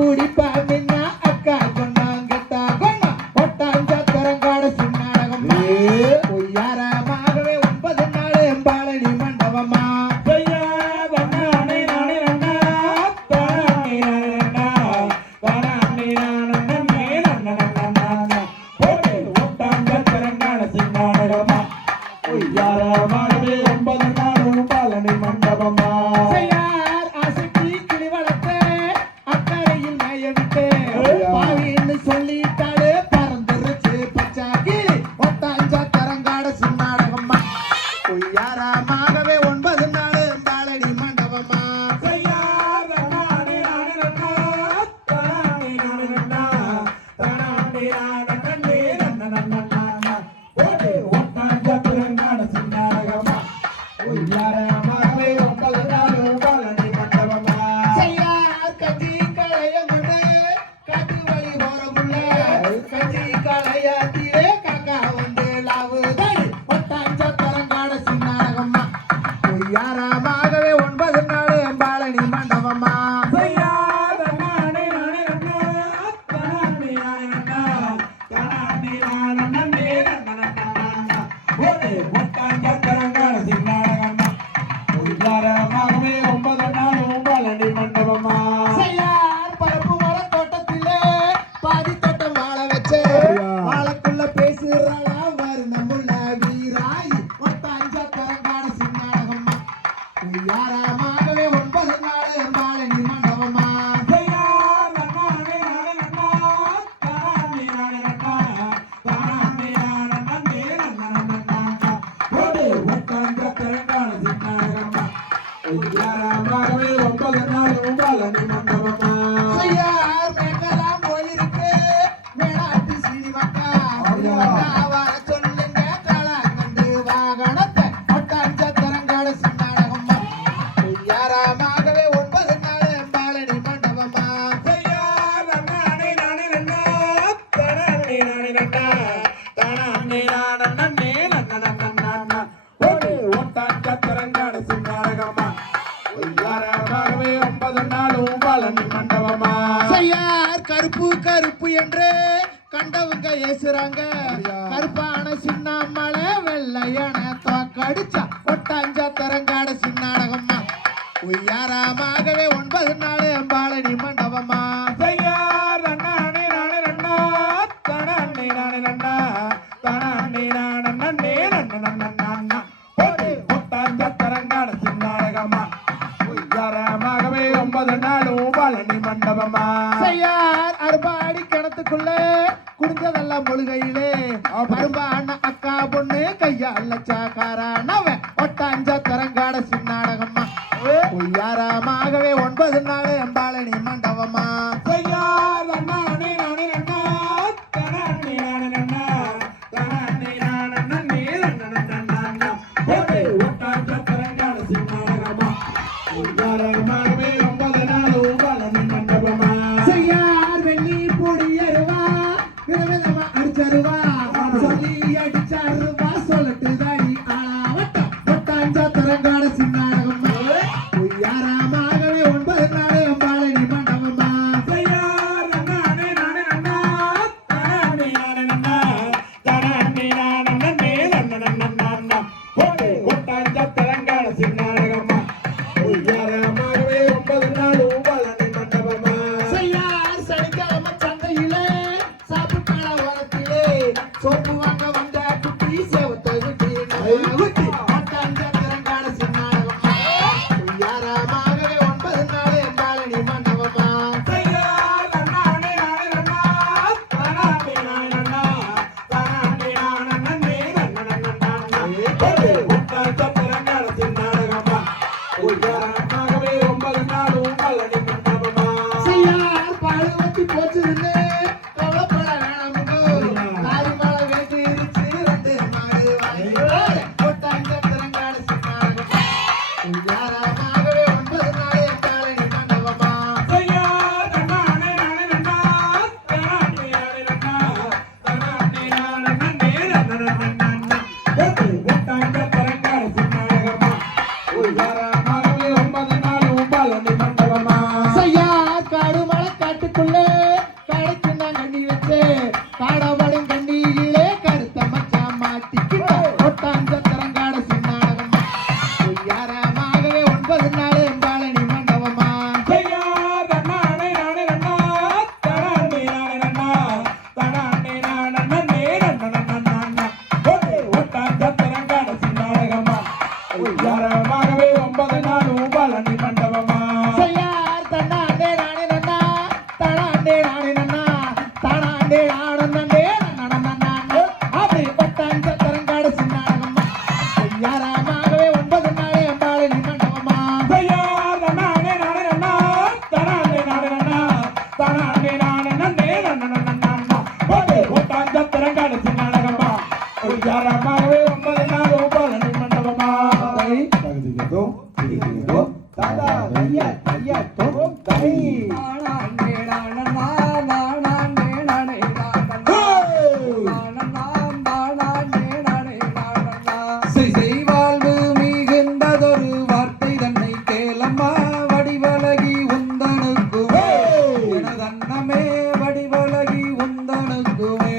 குடிப்பாமின்னா அக்கா கொண்டாங்கட்டா கொண்டா ஒட்டாஞ்சத்திரங்காடு சின்னாடகம்மா பொய்யாரமாகவே 9 நாள் பாலனி மண்டபமா பொய்யாரமாகவே 9 நாள் பாலனி மண்டபமா சொல்லிட்டாலே பறந்துருச்சு பச்சாக்கி ஒட்டாஞ்சத்திரங்காடு சின்னாடகம்மா பொய்யாரமாகவே 9 நாள் பாலனி மண்டபமா யாரமாகவே 9 நாள் பாலனி மண்டபமா பரப்பு மர தோட்டத்திலே பாதி தோட்டம் வாழ வச்சு வாழக்குள்ள பேசுறாளா வருணமுள்ள வீராய் ஒட்டாஞ்சத்திரங்காடு சின்னாடகம்மா யாரமாகவே 9 நாள் பாலனி மண்டபமா யாரமாகவே 9 நாள் பாலனி மண்டபமா மேகலாம் போயிருக்கு மேலாட்டு சீனிமக்கா வர சொல்லுங்க காலாங்கண்டு வாகனத்தை ஒட்டாஞ்சத்திரங்காடு சின்னாடகம்மா யாரமாகவே 9 நாள் பாலனி மண்டபமா ஒட்டாஞ்சத்திரங்காடு சின்னாடகமா பொய்யாரமாகவே 9 நாள் பாலனி மண்டபமா கருப்பு கருப்பு என்று கண்டவங்க ஏசுறாங்க கருப்பான சின்னம்மலை வெள்ளையான தோக்கடிச்சா ஒட்டாஞ்சத்திரங்காடு சின்னாடகம்மா பொய்யாரமாகவே 9 நாள் பாலனி மண்டபமா ஒட்டாஞ்சத்திரங்காடு சின்னாடகமா பொய்யாரமாகவே 9 நாள் பாலனி மண்டபமா அறுபாடி கிணத்துக்குள்ள குடிஞ்சதெல்லாம் முழுகையிலே அரும்பான அக்கா பொண்ணு கையால சாக்காரானவ ஒட்டாஞ்சத்திரங்காடு சின்னாடகம்மா பொய்யாரமாகவே 9 நாள் பாலனி மண்டபமா ஒட்டாஞ்சத்திரங்காடு சின்னாடகமா பொய்யாரமாகவே 9 நாள் பாலனி மண்டபமா வெள்ளி பொடியருவா விதவிதமா அடிச்சருவா சொல்லி அடிச்சருவா சொல்லட்டு தாடி ஆளாவட்டம் ஒட்டாஞ்சத்திரங்காடு சின்னாடகம்மா பொய்யாரமாகவே 9 நாள் பாலனி மண்டபமா ஒட்டாஞ்சத்திரங்காடு சின்னாடகமா பொய்யாரமாகவே 9 நாள் பாலனி மண்டபமா சனிக்கிழமை சந்தையிலே சாப்பிட்டாள வரத்திலே சோப்பு வாங்க வந்த குட்டி சேவத்தை விட்டி ஒட்டாஞ்சத்திரங்காடு சின்னாடகம்மா பொய்யாரமாகவே 9 நாள் பாலனி மண்டபமா ஒட்டாஞ்சத்திரங்காடு சின்னாடகமா பொய்யாரமாகவே 9 நாள் பாலனி மண்டபமா பாடுவத்தி போச்சுன்னு கவலைப்பட வேணாமுங்கோ தாய் மழை வேண்டிருச்சு 2 மாடு வாங்கி ஒட்டாஞ்சத்திரங்காடு சின்னாடகம்மா பொய்யாரமாகவே 9 நாள் பாலனி மண்டபமா ஒட்டாஞ்சத்திரங்காடு சின்னாடகமா பொய்யாரமாகவே 9 நாள் பாலனி மண்டபமா காடு மலை காட்டு தானே நானே நன்னே நன்னே போட்டு போட்டான் சத்திரங்காடு சின்னழகம்மா உய்யாரமாகவே 9 நாள் பழனி மண்டபமா தகுதியதோ திரிகிறதோ தாதா ஐயா ஐயா தோம் தை செய்வாழ்வு மிகுந்ததொரு வார்த்தை தன்னை கேளம்மா வடிவழகி உந்தனுக்குமே எனதன்னமே வடிவழகி உந்தனுக்குமே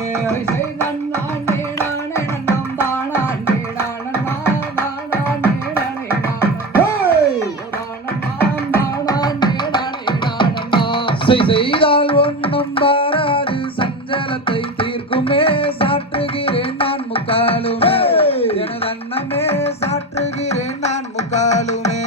செய்தால் ஒன்றும் பாராது சஞ்சலத்தை தீர்க்குமே சாற்றுகிறேன் நான் முக்காலுமே எனதன்னமே சாற்றுகிறேன் நான் முக்காலுமே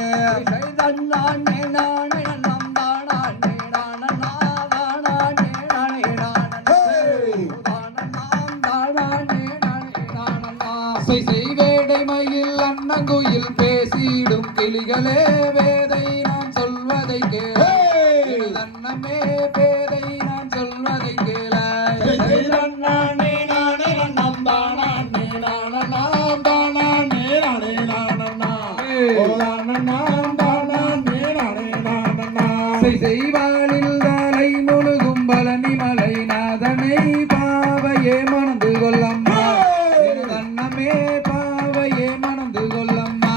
செய்வேடை மயில் அன்னங்குயில் பேசிடும் கிளிகளே வேதை நான் சொல்வதை கேள அன்னமே பேதை நான் சொல்வதை கேள செய்வாளில் தலை முழுகும் பழனி மலை நாதனை பாவையே மணந்து கொள்ளம்மா அன்னமே பாவையே மணந்து கொள்ளம்மா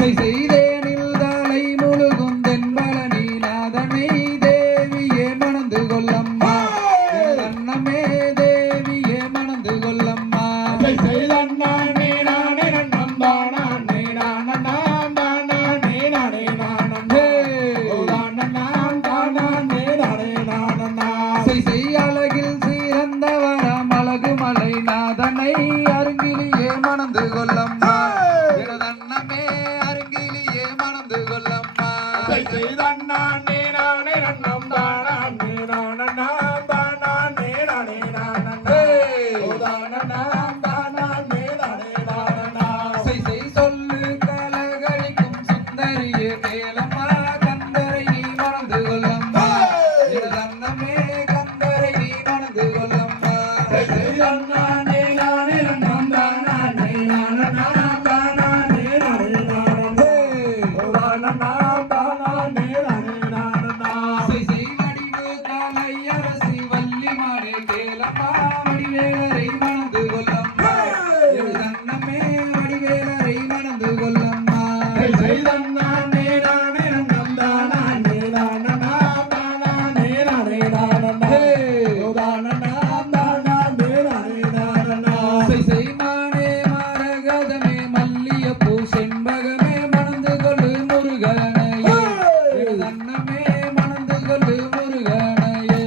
செய்தேனில் தலை முழுகும் தென்பழனி நாதனை தேவியே மணந்து கொள்ளம்மா அன்னமே தேவியே மணந்து கொள்ளம்மா அழகில் சீரந்தவரம் அழகு மலை நாதனை அருங்கிலியே மணந்து கொள்ளம்மா எனதன்னமே அருங்கிலியே மணந்து கொள்ளம்மா சொல்லு கலகழிக்கும் சுந்தரியே மேலம்மா கந்தரை நீ மணந்து கொள்ளம்மா எனதன்னமே கந்தரை நீ மணந்து கொள்ளம்மா வடிவு கலையரசி வள்ளிமானே கேளம்மா வடிவேலரை மணந்து கொள்ளம்மா எனதன்னமே வடிவேலரை மணந்து கொள்ளம்மா செய்மானே மரகதமே மல்லியப்பூ செண்பகமே மணந்து கொள்ளு முருகனையே எனதன்னமே மணந்து கொள்ளு முருகனையே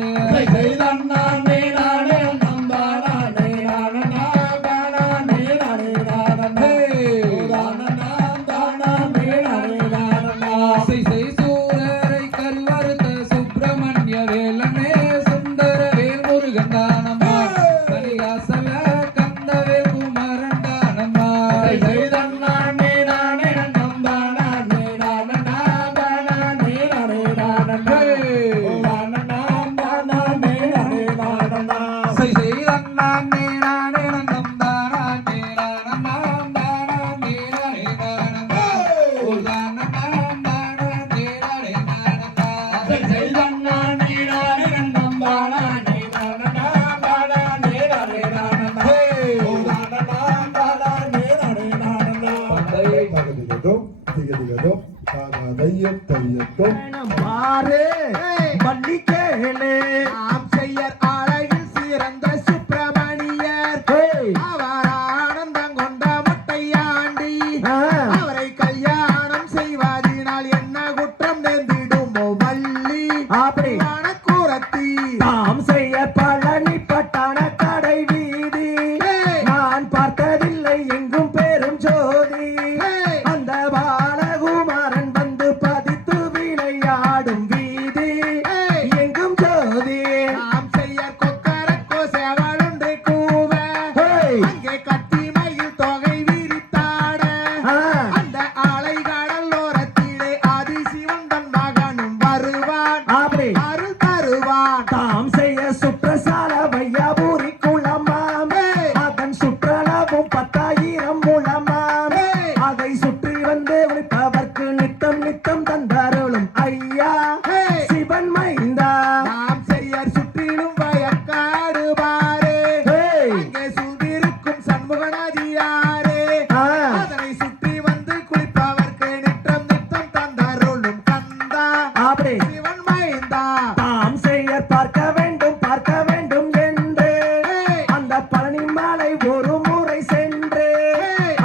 அந்த பழனி மலை ஒரு முறை சென்று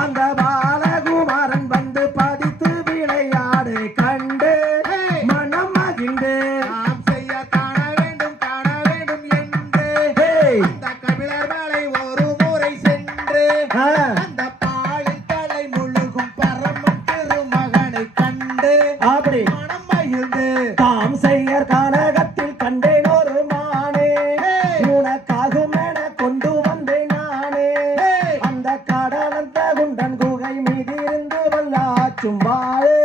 அந்த பாலகுமாரன் வந்து பதித்து விளையாடு கண்டு மனம் மகிழ்ந்து நாம் செய்ய காண வேண்டும் என்று அந்த கபிலர் மலை ஒரு முறை சென்று அந்த பாலில் தலை முழுகும் பரமன் திருமகனை கண்டு அப்படி மனம் மகிழ்ந்து தாம் செய்யர் கானகத்தில் கண்டேன் ஒரு மானே உனக்காகும் என கொண்டு வந்தேன் நானே அந்த கடலந்த குண்டன் குகை மீதிருந்து வல்லாச்சும் வாழே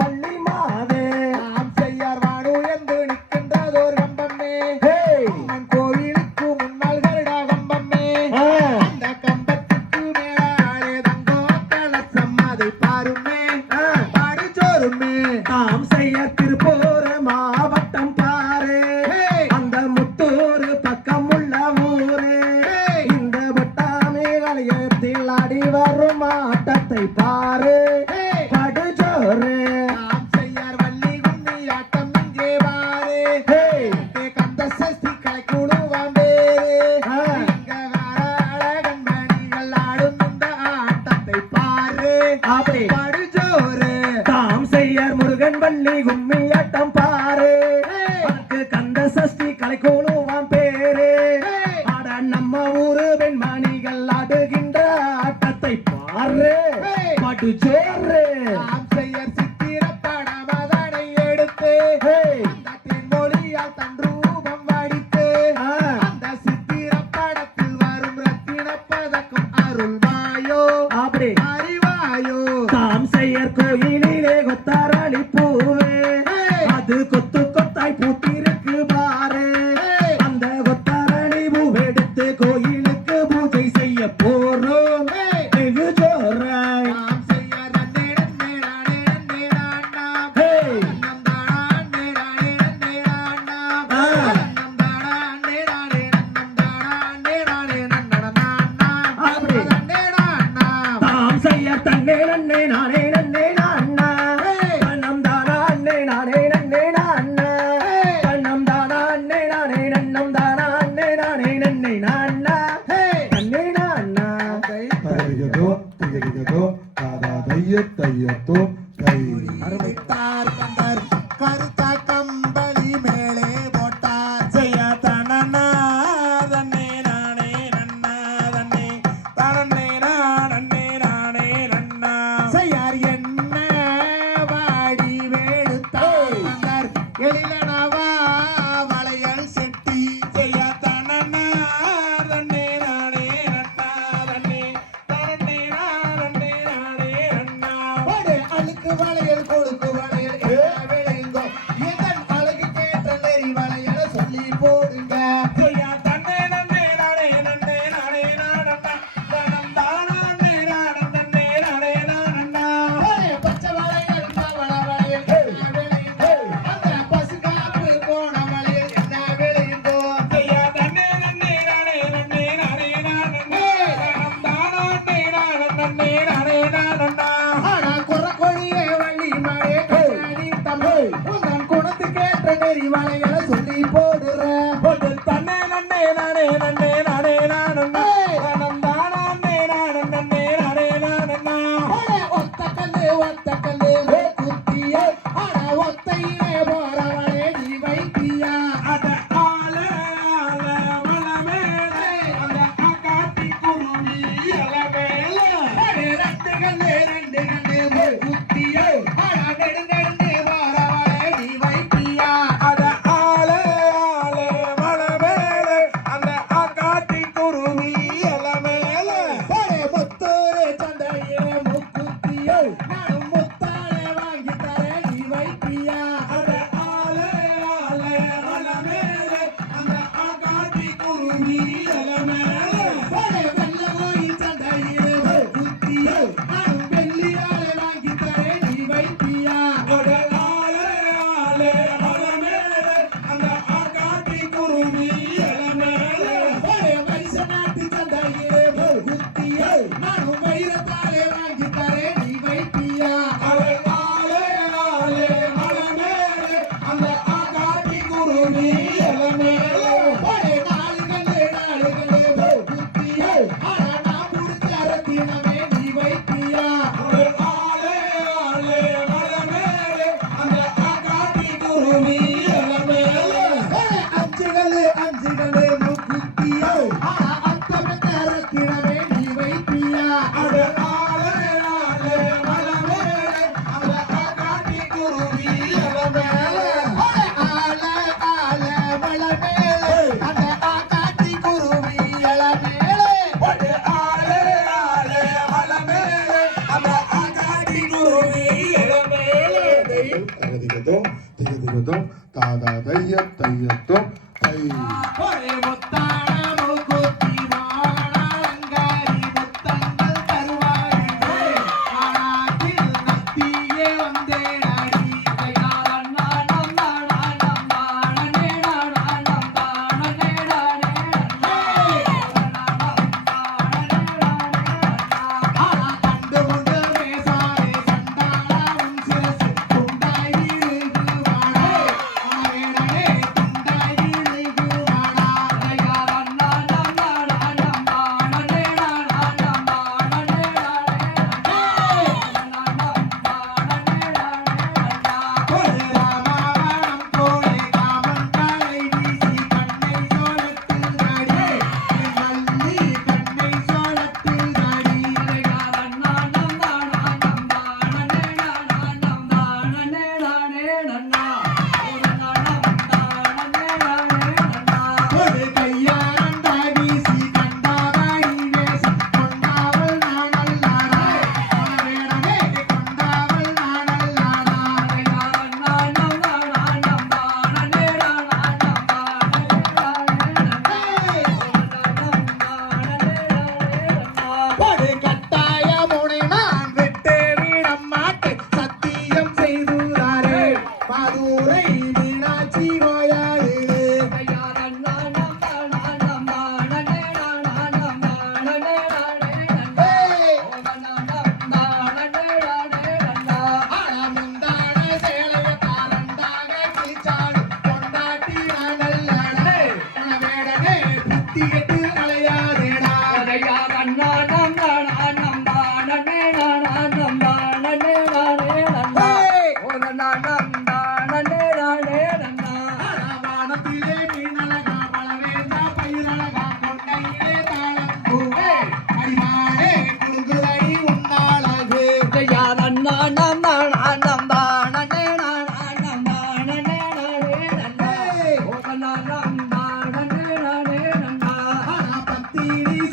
வள்ளி மாதே நாம் செய்யார் வாடு என்று நிற்கின்றதோர் கம்பமே அம்மன் கோவிலுக்கு முன்னால் கருடா கம்பமே அந்த கம்பத்துக்கு மேலே தங்கோ கலசம் அதை பாருமே பாடிச்சோருமே தாம் செய்ய திருப்பூர் மாவட்டம் பாரு அந்த முத்தூர் பக்கம் உள்ள ஊரு இந்த வட்டாமே வளையத்தில் ஆடி வரும் ஆட்டத்தை பாரு படுஜோரு நாம் செய்யார் வள்ளி கும்மி ஆட்டம் இங்கே வாரே கந்த சஷ்டி கலை குழுவாம் பேரே இங்க வர அழகன் மணிகள் ஆடும் இந்த ஆட்டத்தை பாரு அப்படி படுஜோரு தாம் செய்யர் முருகன் வள்ளி கும்மியாட்டம் பாரு உனக்கு கந்த சஷ்டி கலை கூழுவான் பேரு ஆட நம்ம ஊரு பெண்மணிகள் ஆடுகின்ற ஆட்டத்தை பாரு பாட்டு சோறு நாம் செய்யார் சித்திர படமதனை எடுத்து அந்த தென்மொழியால் தன் ரூபம் வடித்து அந்த சித்திர படத்தில் வரும் ரத்தின பதக்கம் அருள்வாயோ அப்படி அறிவாயோ தாம் செய்யர் கோயிலிலே கொத்தாரளி பூவே அது கொத்து கொத்தாய் பூத்திருக்கு பாரு அந்த கொத்தாரளி பூவெடுத்து கோயிலுக்கு பூஜை செய்ய போறோம் வெகு ஜோராய் நாம் செய்யார் நன்னே நன்னே நானே நன்னே நானாம் நன்னம் தானா அன்னே நானே நன்னே நானாம் நன்னம் தானா அன்னே நானே நன்னம் தானா அன்னே நானே நன்னட நானாம் நன்னே நானாம் தாம் செய்ய தன்னே நன்னே நானே நன்னே நான்னா கண்ணம் தானா அன்னே நானே நன்னே நான்னா கண்ணம் தானா அன்னே நானே நன்னம் தானா அன்னே நானே நன்னே நான்னா அன்னே நான்னா தரிகதோ திகதிகதோ தாதா தையத்தோ தை அருமைத்தார் கண்டர் கருத்தா கம்பளி மேலே போட்டார் செய்ய தனனா தன்னே நானே நன்னா தன்னே தனனே நானே நானே நன்னா செய்யார் என்ன வாடி வேடுத்தார் கண்டர் எழிலனவா வளையல் செட்டி செய்ய தனனா தன்னே நானே நன்னா தன்னே தனனே நானே நானே நன்னா ஒரு அழுக்கு வளையல் கொடுக்கு வளையல் என்ன விளையுங்கோ இதன் அழகு கேட்ட நெறி வளையல சொல்லி போடுங்க செய்ய தன்னே நன்னே நானே நன்னே நானே நானன்னா தனம் தானா நே நானே நானே நானன்னா ஒரு பச்சை வளையல் பவள வளையல் என்ன விளையுங்கோ அந்த பசு காப்பு போன வளையல் என்ன விளையுங்கோ செய்ய தன்னே நன்னே நானே நன்னே நானே நானன்னா தனம் தானா நே நானே நானே நானன்னா ஆனா குறக்கொழியே வள்ளி மழையே கண்ணாடி தமிழ் உந்தன் குணத்துக்கேற்ற நெறி வளையல சொல்லி போடுற ஒரு தன்னே நன்னே நானே நன்னே நானே நானன்னா தனம் தானா நே நானே நானே நானன்னா ஒத்த கல்லு குத்திய ஆனா ஒத்தையிலே போறவளே நீ வைத்தியா அத ஆல ஆல மலமேலே அந்த ஆகாட்டி குருவி அலமேலே ரெண்டு கல்லு குத்திய ஆனா நெடு போறவளே நீ வைத்தியா அத ஆல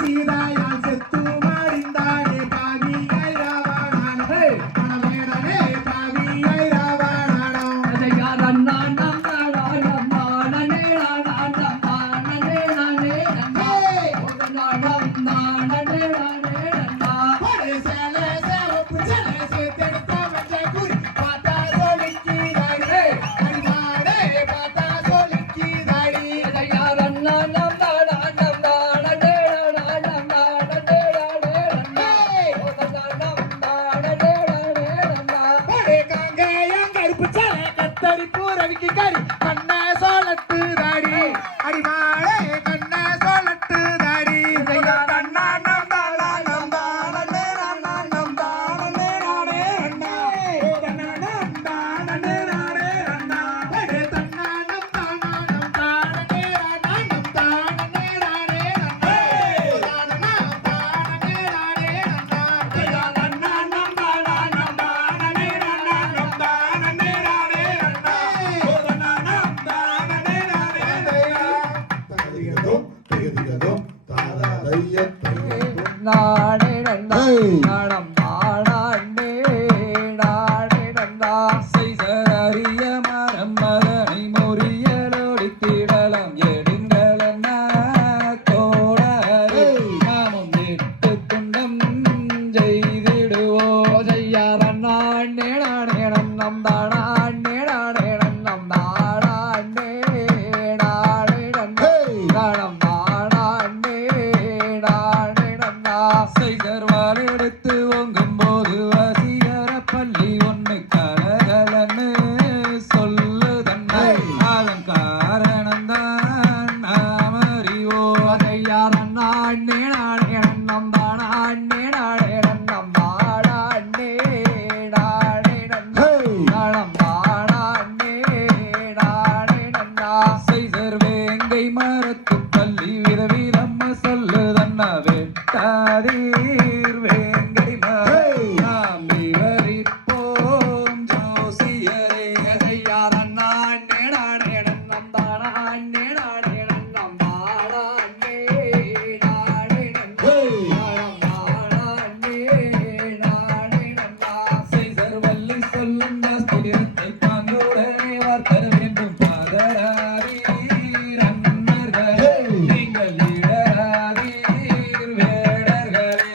சீதாயால் செத்து மாடிந்தானே பாவியாய் ராவணானோ மனமேடனே பாவியாய் ராவணானோ சேலை சேவப்பு சேலை சேர்த்தெடுத்த மஞ்ச குறி பார்த்தா சொல்லிக்கிறாரே அடிமாடே பார்த்தா சொல்லிக்கிறாரே காங்காயம் கருப்பு சேலை கத்தரி பூரவிக்கு கறி கண்ண சோளத்து தாடி அடிமாடே கண்ண சோளத்து தாடி எடுத்து ஓங்கும் போது வசியர பள்ளி ஒண்ணு கலகலன்னு சொல்லுதன்னை அதன் காரணம்தான் நாம் அறிவோம் செய்தர் வேங்கை மரத்தும் பள்ளி விதவிதம் சொல்லுதன்ன வெட்டாதீர் வேங்கை மரம் நாம் விவரிப்போம் ஜோசியரே செய்தர் வள்ளி சொல்லும் தாஸ்திரத்தை பாங்குடனே வார்த்தர வேண்டும் பாதராதீர் அன்னர்களே நீங்கள் இடராதீர் வேடர்களே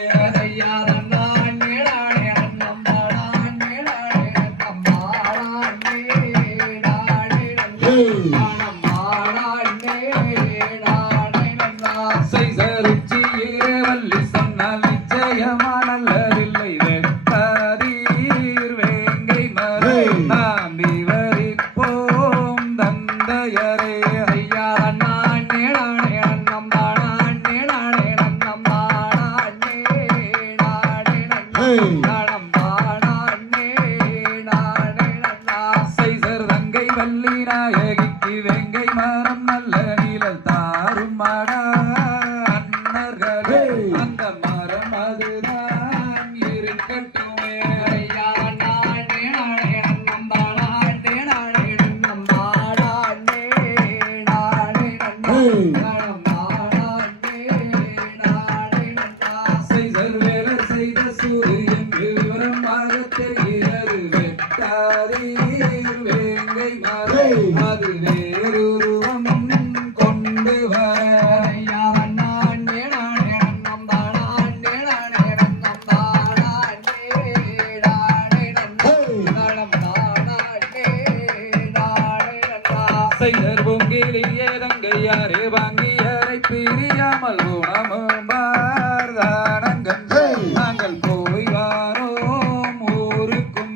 செய்தருச்சியிலே வள்ளி சொன்னால் நிச்சயமா நல்லதில்லை வெட்டாதீர் வேங்கை மரம் நாம் விவரிப்போம் தந்தையரே செய்தர் தங்கை வள்ளி நாயகிக்கு வேங்கை மரம் நல்ல நிழல் தாருமாடா அன்னர்களே அந்த மரம் அதுதான் இருக்கட்டுமே செய்தர் வேலர் செய்த சூது என்று விவரமாக தெரிகிறது வெட்டாதீர் வேங்கை மரம் அது வேறுருவம் கொண்டு வர செய்தர் பொங்கிலியே தங்கையாரே வாங்கியரை பிரியாமல் குணமும்பார் தானங்கள் நாங்கள் போய் வாரோம் ஊருக்கும்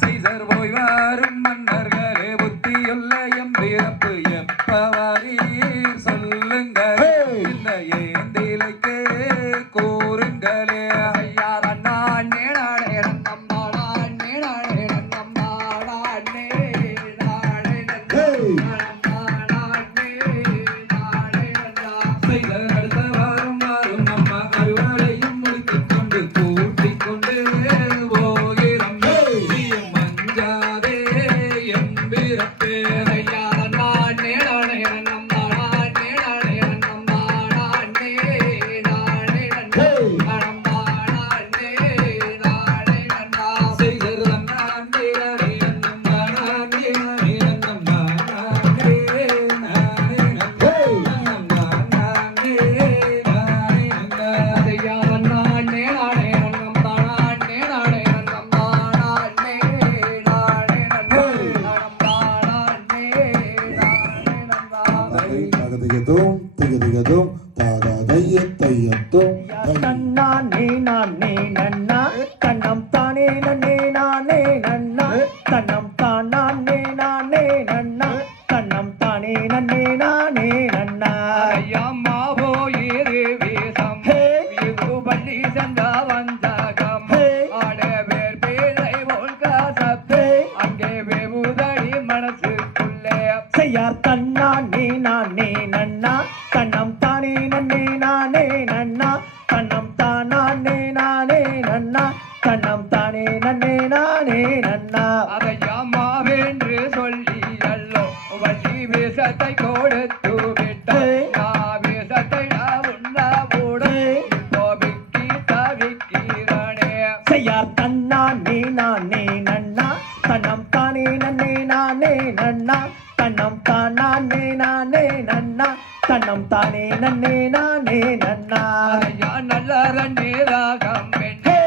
செய்தர் போய் வாரும் மன்னர்களே புத்தியுள்ள எம்பிறப்பு எப்பவாரீர் சொல்லுங்க இந்த ஏந்திலைக்கு தானே நன்னே நானே நன்னா தன்னம் தானே நானே நன்னா தன்னம் தானே நன்னே நானே நன்னா ஐயம்மாவோ ஏறு வேஷம் இது பள்ளி சென்ற வந்தகம் ஆடவேர் பேரை ஒல்காசத்து அங்கே வெவுதடி மனசுக்குள்ளே செய்யார் தன்னானே நானே நன்னா தன்னம் தானே நன்னே நானே நன்னா தன்னம் தானே நானே நன்னா தன்னம் தானே நன்னே நானே நன்னா அதையம்மாவென்று சொல்லி அல்லோ வள்ளி வேஷத்தை கொடுத்து விட்டாய் வேஷத்தை உண்ணா மூடு கோபிக்கி தவிக்கிறானே செய்யார் தன்னானே நானே நன்னா தன்னம் தானே நன்னே நானே நன்னா தன்னம் தானே நானே நன்னா தன்னம் தானே நன்னே நானே நன்னா ஐயா நல்ல ரண்ணீராகம் பெண்ணே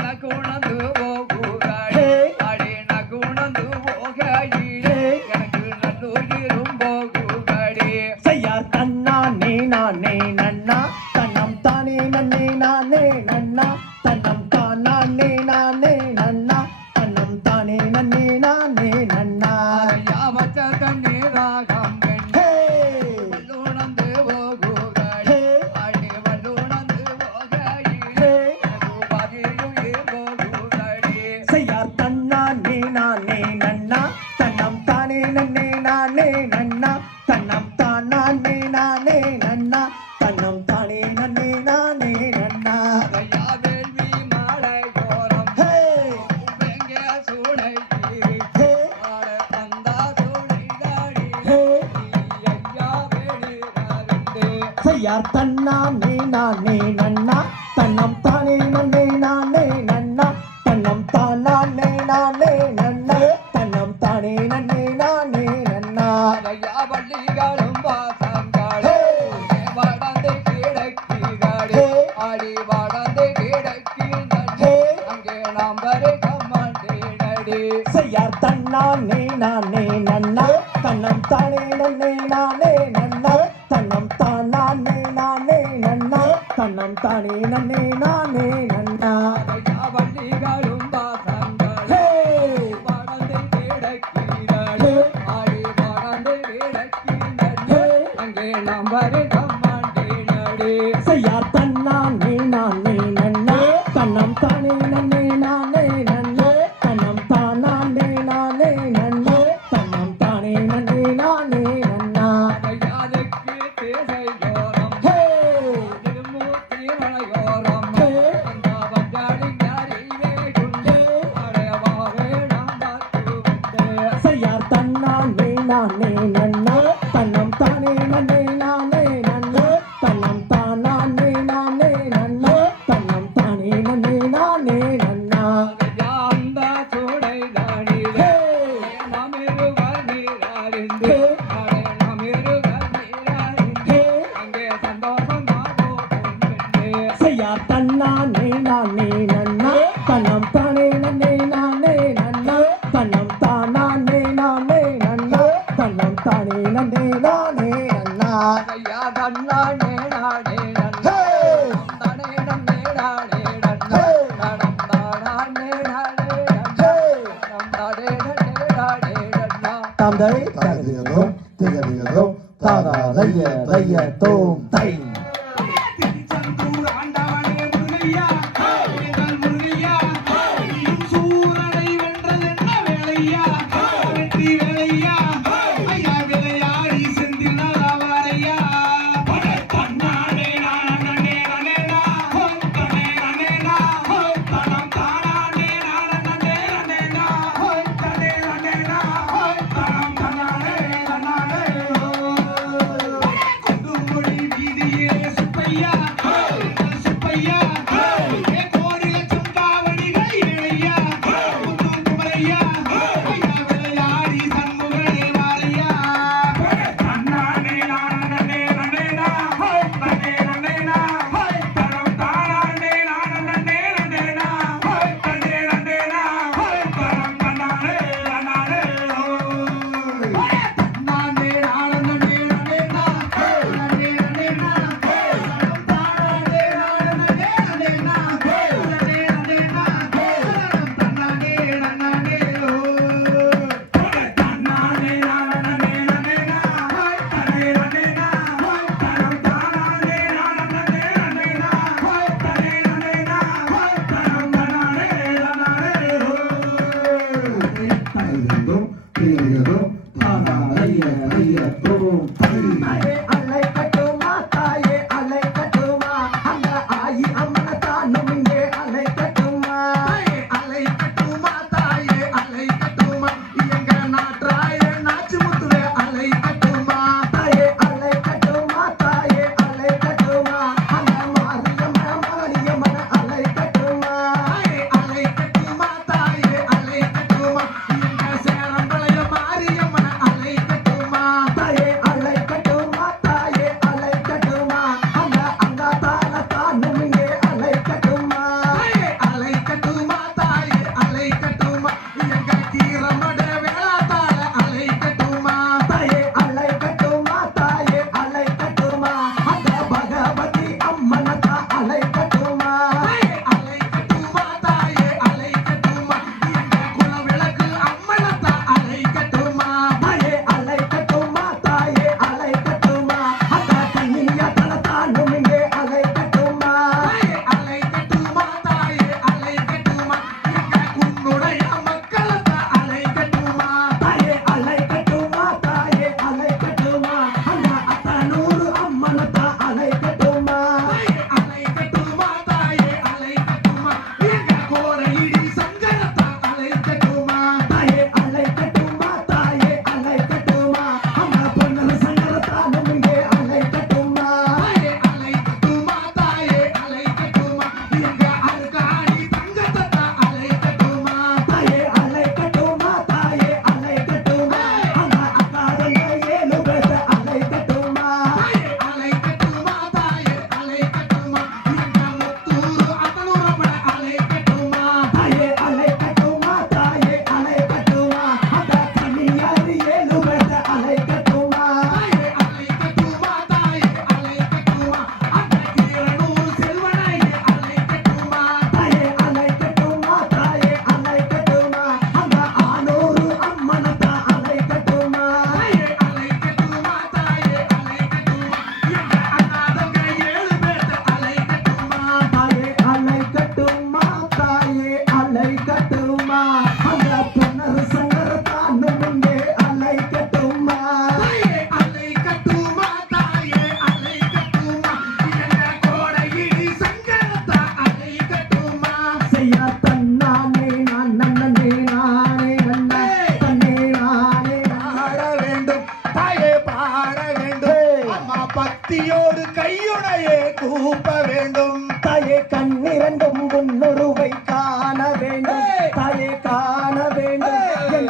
நகுணந்து போகுகாடி அடி நகுணந்து போகையிலே எனக்கு நல்லுயிரும் போகுகாடி செய்யார் தன்னானே நானே நன்னா தன்னம் தானே நன்னே நானே நன்னா தன்னம் தானே நானே நன்னா தன்னம் தானே நன்னே நானே நன்னா ஐயா வச்ச தண்ணீராகம் பெண்ணே வல்லுணந்து போகுகாடி அடி வல்லுணந்து போகையிலே எனக்கு பதியுயிர் போகுகாடி செய்யார் தன்னானே நானே நன்னா தன்னம் தானே நன்னே நானே நன்னா தன்னம் தானே நானே நன்னா தன்னம் தானே நன்னே நானே நன்னா ஐயா வேள்வி மாலையோரம் வெங்க சூளை ஆட தந்தா சூளைதாடி ஐயா வேணுகாரந்தே செய்யார் தன்னானே நானே நன்னா தன்னம் தானே நன்னே நானே நன்னா தன்னம் தானே நானே நன்னா தன்னம் தானே நன்னே நானே நன்னா ஐயா வள்ளிகளும் வாசங்காடு வடந்து கிடக்கிறாடு ஆடி வடந்து கிடக்கின்றே அங்கே நாம் வருக மாட்டேனடி செய்யார் தன்னானே நானே நன்னா தன்னம் தானே நன்னே நானே நன்னா தன்னம் தானே நானே நன்னா தன்னம் தானே நன்னே நானே நன்னா ஐயா வள்ளிகளும் வாசங்காடு வடந்து கிடக்கிறாடு ஆடி வடந்து கிடக்கின்றே அங்கே நாம் வருக மாட்டேனடி செய்யார் தன்னானே நானே நன்னா தன்னம் தானே நன்னே நானே நன்னா தன்னம் தானே நானே நன்னா தன்னம் தானே நன்னே நானே நன்னா ஐயாவுக்கு தேசையோரம் திருமூர்த்தி மலையோரம் அந்த வஞ்சாடிஞாரிலே குண்டு அடையவாவே நாம் பார்த்து வந்து செய்யார் தன்னானே நானே நன்னா தன்னம் தானே நன்னே நானே நன்னா தன்னம் தானே நானே நன்னா தன்னம் தானே நன்னே நானே நன்னா ஐயா அந்த சூடை தானிலே நாம் இருவர் நீராடிந்து நாம் இருவர் நீராடிந்து அங்கே சந்தோஷம் பெண்ணே செய்யார் தன்னானே நானே நன்னா தன்னம் தானே நன்னே நானே நன்னா தன்னம் தானே நானே நன்னா தன்னம் தானே நன்னே நானே நன்னா ஐயா தன்னானே நாடே நன்னே தனே நன்னே நாடே நன்னே நடம் தானே நாடே நன்னே நம் நாடே நன்னே நாடே நன்னா தாம்தை தகதிகதோம் திகதிகதோம் தாதா தைய தைய தோம் தை திருச்செந்தூர் ஆண்டவனே முருகையா எங்கள் முருகையா நீயும் சூரனை வென்றதென்ன வேலையா வெற்றி வேலையா ஐயா விளையாடி செந்தில் நலவாரையா தன்னானே நானே நானேனா தன்னே நானேனா தனம் தானே நானே நானேனா தன்னே நானேனா தனம் தானே நானே கொண்டு மொழி பக்தியோடு கையுடையே கூப்ப வேண்டும். தாயே கண்ணிரண்டும் உன்னுருவை காண வேண்டும். தாயே காண வேண்டும்.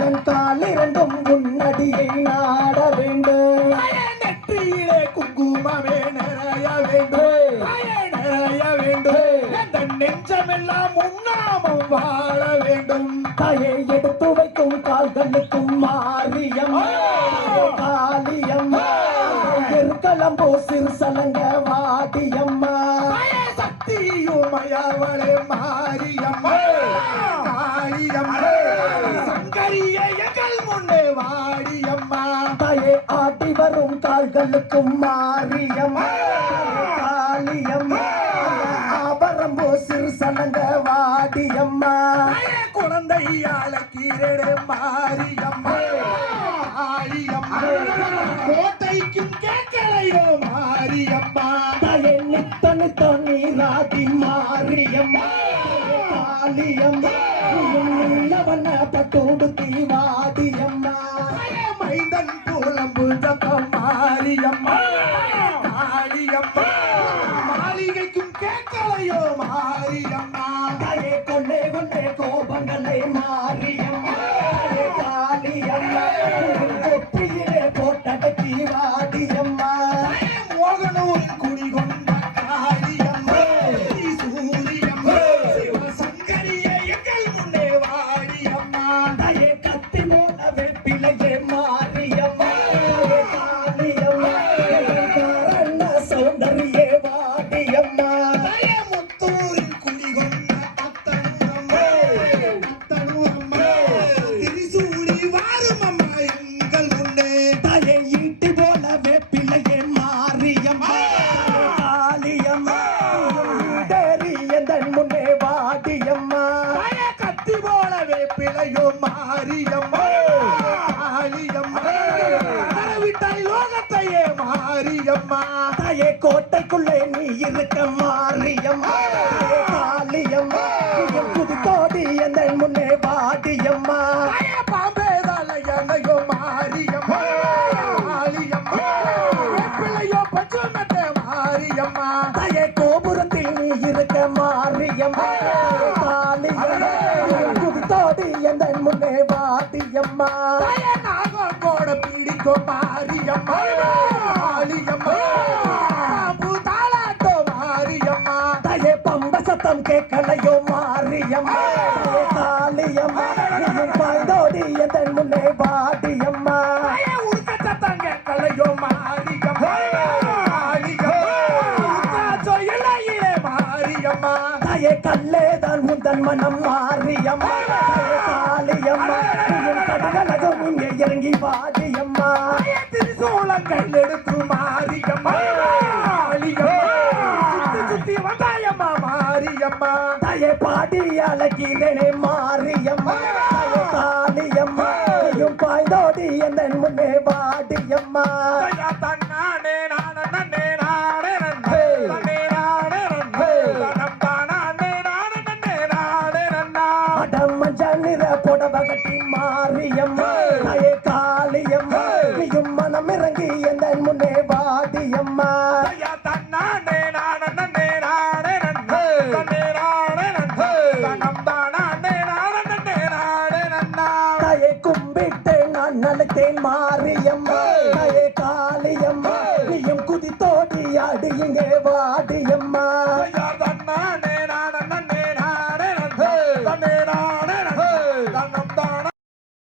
என் காலிரண்டும் உன்னடியை நாட வேண்டும். நெற்றியிலே குங்குமமே நிறைய வேண்டும். நிறைய வேண்டும். எந்த நெஞ்சமெல்லாம் உண்ணாமல் வாழ வேண்டும். தாயை எடுத்து வைக்கும் கால்களுக்கும் மாரியம்மா காளியம்மா எருக்களம்போ சிறுசலங்க வாடியம்மா சக்தியும் மயவளே மாரியம்மா காளியம்மா சங்கரியே எங்கள் முன்னே வாடியம்மா. தாயே ஆட்டி வரும் கால்களுக்கும் மாரியம்மா காளியம்மா ஆபரம்போ சிறுசலங்க வாடியம்மா குழந்தையால கீரடு மாரியம்மா காளியம்மா கோட்டைக்கும் கேட்கலையோ மாரியம்மா. தாயே நித்த நித்த நீராடி மாரியம்மா காளியம்மா நீலவண்ண பட்டோடுத்தி வாடியம்மா மைந்தன் புலம்பு ஜப்பம் மாரியம்மா காளியம்மா மாளிகைக்கும் கேட்கலையோ மாரியம்மா. தாயே கொண்டே கொண்டே கோபங்களை மாரியம்மா காளியம்மா கொப்பியிலே போட்டடக்கி வாடியம்மா மோகனூரின் குடி கொண்ட காளியம்மா சூரியம்மா சிவசங்கரியே எங்கள் முன்னே வாடியம்மா. தாயே கத்தி போல வெப்பிலையே மாரியம்மா காளியம்மா காரண சௌந்தரியே வாடியம்மா முத்தூரின் குடி கொண்ட அத்தனூரம்மா அத்தனூரம்மா திரிசூடி வாருமம்மா எங்கள் முன்னே. தாயே ஈட்டி போல வெப்பிலையே மாரியம்மா காளியம்மா ஈடேறி எந்தன் முன்னே வாடியம்மா கத்தி போலவே பிழையோ மாரியம்மா காளியம்மா விட்டாய் லோகத்தையே மாரியம்மா. தாயே கோட்டைக்குள்ளே நீ இருக்க மாரியம்மா காளியம்மா புதுக்கோடி எந்தன் முன்னே வாடியம்மா பாம்பே தலையணையோ மாரியம்மா காளியம்மா பிள்ளையோ பச்சுமட்டே மாரியம்மா. தாயே கோபுரத்தில் நீ இருக்க மாரியம்மா காளியம்மா புதுக்கோடி எந்தன் முன்னே வாடியம்மா நாகம் போட பிடிக்கும் மாரியம்மா காளியம்மா பாம்பு தாளாட்டோ மாரியம்மா. தாயே பம்ப சத்தம் கேட்கலையோ மாரியம்மா காளியம்மா பாய்தோடி எந்தன் முன்னே வாடியம்மா உடுக்க சத்தம் கேட்கலையோ மாரியம்மா காளியம்மா சொல்லையிலே மாரியம்மா. தாயே கல்லேதான் முந்தன் மனம் மாரியம்மா காளியம்மா கடலகம் இங்கே இறங்கி வாடியம்மா திரிசூலங்கள் எடுத்து மாரியம்மா காளியம்மா சுத்தி சுத்தி வந்தாயம்மா மாரியம்மா. தாயே பாடி அழகிறேனே மாரியம்மா காளியம்மா பாய்தோடி எந்தன் முன்னே வாடியம்மா தன்னானே நானே நானே நானே நானே நானே தன்னானே நானே நானே நானே மஞ்ச நிற புடவகட்டி மாரியம்மா தாயே காளியம்மா நீயும் மனம் இறங்கி எந்தன் முன்னே வாடியம்மா